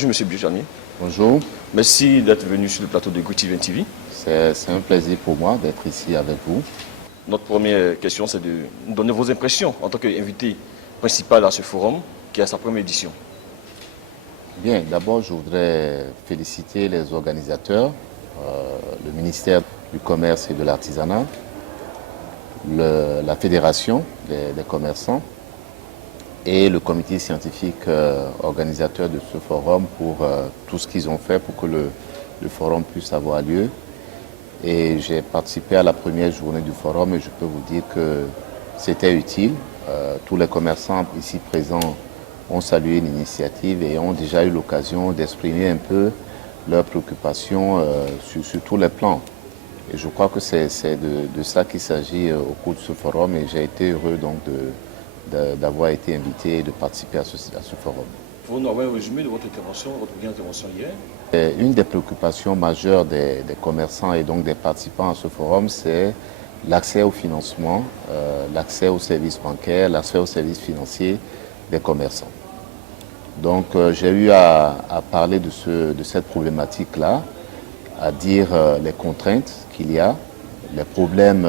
Bonjour Monsieur Biojani. Bonjour. Merci d'être venu sur le plateau de GoTV TV. C'est un plaisir pour moi d'être ici avec vous. Notre première question, c'est de nous donner vos impressions en tant qu'invité principal à ce forum qui a sa première édition. Bien, d'abord, je voudrais féliciter les organisateurs, le ministère du Commerce et de l'Artisanat, la Fédération des commerçants et le comité scientifique organisateur de ce forum pour tout ce qu'ils ont fait pour que le forum puisse avoir lieu. Et j'ai participé à la première journée du forum et je peux vous dire que c'était utile. Tous les commerçants ici présents ont salué l'initiative et ont déjà eu l'occasion d'exprimer un peu leurs préoccupations sur tous les plans. Et je crois que c'est de ça qu'il s'agit au cours de ce forum et j'ai été heureux donc d'avoir été invité et de participer à ce forum. Vous nous avez un résumé de votre première intervention hier. Une des préoccupations majeures des commerçants et donc des participants à ce forum, c'est l'accès au financement, l'accès aux services bancaires, l'accès aux services financiers des commerçants. Donc j'ai eu à parler de cette problématique-là, à dire les contraintes qu'il y a, les problèmes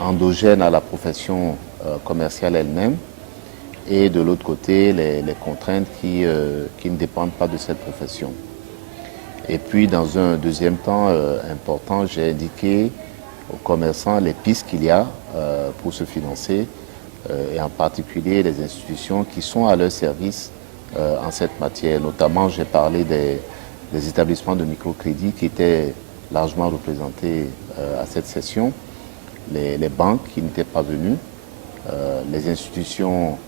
endogènes à la profession commerciale elle-même, et de l'autre côté, les contraintes qui ne dépendent pas de cette profession. Et puis, dans un deuxième temps important, j'ai indiqué aux commerçants les pistes qu'il y a pour se financer, et en particulier les institutions qui sont à leur service en cette matière. Notamment, j'ai parlé des établissements de microcrédit qui étaient largement représentés à cette session, les banques qui n'étaient pas venues, les institutions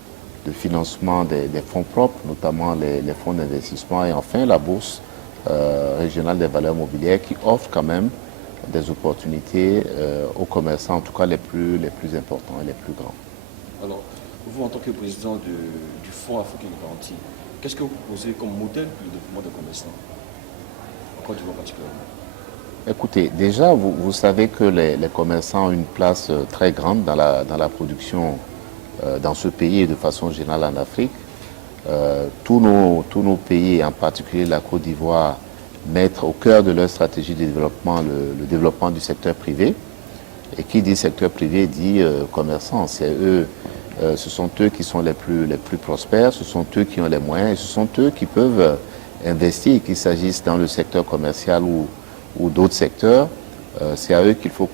de financement des fonds propres, notamment les fonds d'investissement, et enfin la bourse régionale des valeurs mobilières qui offre quand même des opportunités aux commerçants, en tout cas les plus importants et les plus grands. Alors, vous, en tant que président du Fonds africain de garantie, qu'est-ce que vous proposez comme modèle pour le développement des commerçants, en Côte d'Ivoire particulièrement? Écoutez, déjà, vous savez que les commerçants ont une place très grande dans la production dans ce pays et de façon générale en Afrique. Tous nos pays, en particulier la Côte d'Ivoire, mettent au cœur de leur stratégie de développement le développement du secteur privé. Et qui dit secteur privé dit commerçants. Ce sont eux qui sont les plus prospères, ce sont eux qui ont les moyens et ce sont eux qui peuvent investir, qu'il s'agisse dans le secteur commercial ou d'autres secteurs. C'est à eux qu'il faut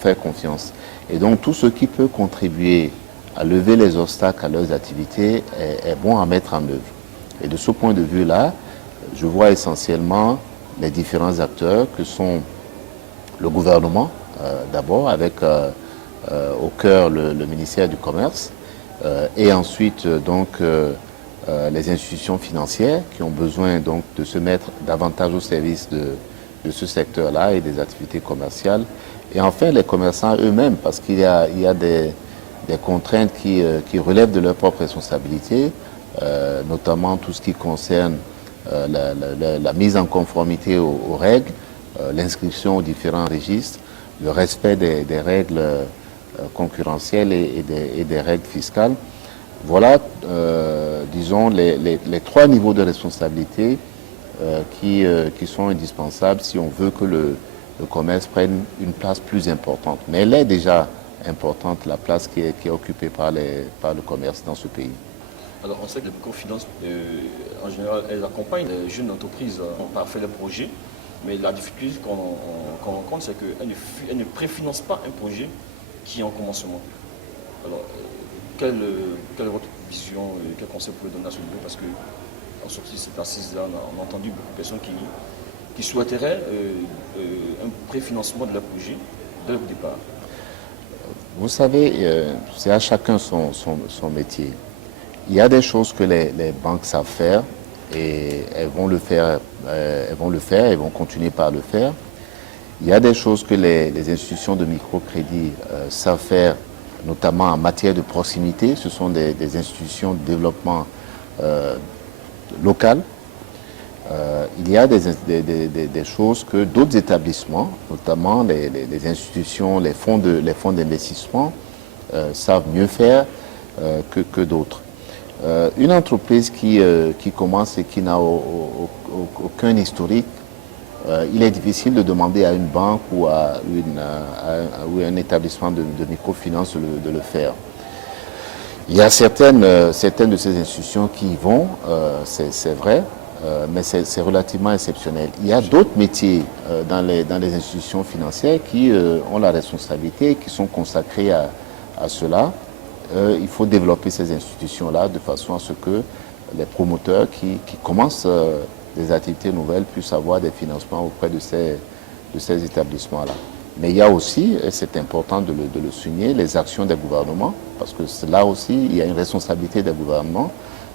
faire confiance. Et donc tout ce qui peut contribuer à lever les obstacles à leurs activités est bon à mettre en œuvre. Et de ce point de vue-là, je vois essentiellement les différents acteurs que sont le gouvernement, d'abord, avec au cœur le ministère du Commerce, et ensuite donc les institutions financières qui ont besoin donc de se mettre davantage au service de ce secteur-là et des activités commerciales. Et enfin les commerçants eux-mêmes, parce qu'il y a des contraintes qui relèvent de leur propre responsabilité, notamment tout ce qui concerne la mise en conformité aux règles, l'inscription aux différents registres, le respect des règles concurrentielles et des règles fiscales. Voilà, disons, les trois niveaux de responsabilité qui sont indispensables si on veut que le commerce prenne une place plus importante. Mais elle est déjà importante, la place qui est occupée par le commerce dans ce pays. Alors, on sait que les microfinances, en général, elles accompagnent les jeunes entreprises à faire les projets, mais la difficulté qu'on rencontre, c'est qu'elles ne préfinancent pas un projet qui est en commencement. Alors, quelle est votre vision, quel conseil vous pouvez donner à ce niveau? Parce qu'en sortie de cette assise-là, on a entendu beaucoup de personnes qui souhaiteraient un préfinancement de leur projet dès le départ. Vous savez, c'est à chacun son métier. Il y a des choses que les banques savent faire et elles vont le faire, elles vont continuer par le faire. Il y a des choses que les institutions de microcrédit savent faire, notamment en matière de proximité. Ce sont des institutions de développement local. Il y a des choses que d'autres établissements, notamment les institutions, les fonds d'investissement, savent mieux faire que d'autres. Une entreprise qui commence et qui n'a aucun historique, il est difficile de demander à une banque ou à un établissement de microfinance de le faire. Il y a certaines de ces institutions qui y vont, c'est vrai, mais c'est relativement exceptionnel. Il y a d'autres métiers dans les institutions financières qui ont la responsabilité, qui sont consacrés à cela. Il faut développer ces institutions-là de façon à ce que les promoteurs qui commencent des activités nouvelles puissent avoir des financements auprès de ces établissements-là. Mais il y a aussi, et c'est important de le souligner, les actions des gouvernements, parce que là aussi, il y a une responsabilité des gouvernements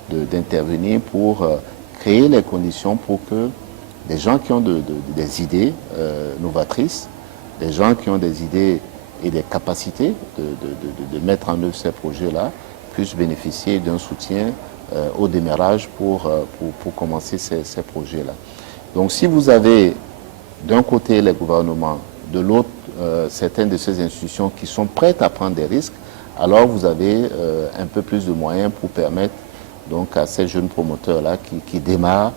d'intervenir pour créer les conditions pour que les gens qui ont des idées novatrices, les gens qui ont des idées et des capacités de mettre en œuvre ces projets-là puissent bénéficier d'un soutien au démarrage pour commencer ces projets-là. Donc si vous avez d'un côté les gouvernements, de l'autre certaines de ces institutions qui sont prêtes à prendre des risques, alors vous avez un peu plus de moyens pour permettre donc à ces jeunes promoteurs-là qui démarrent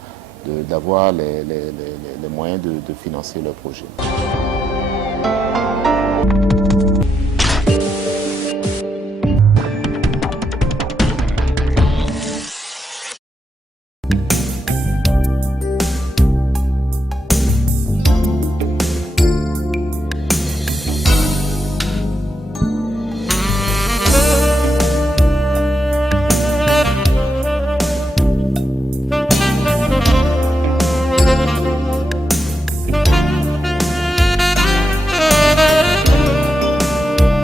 d'avoir les moyens de financer leurs projets.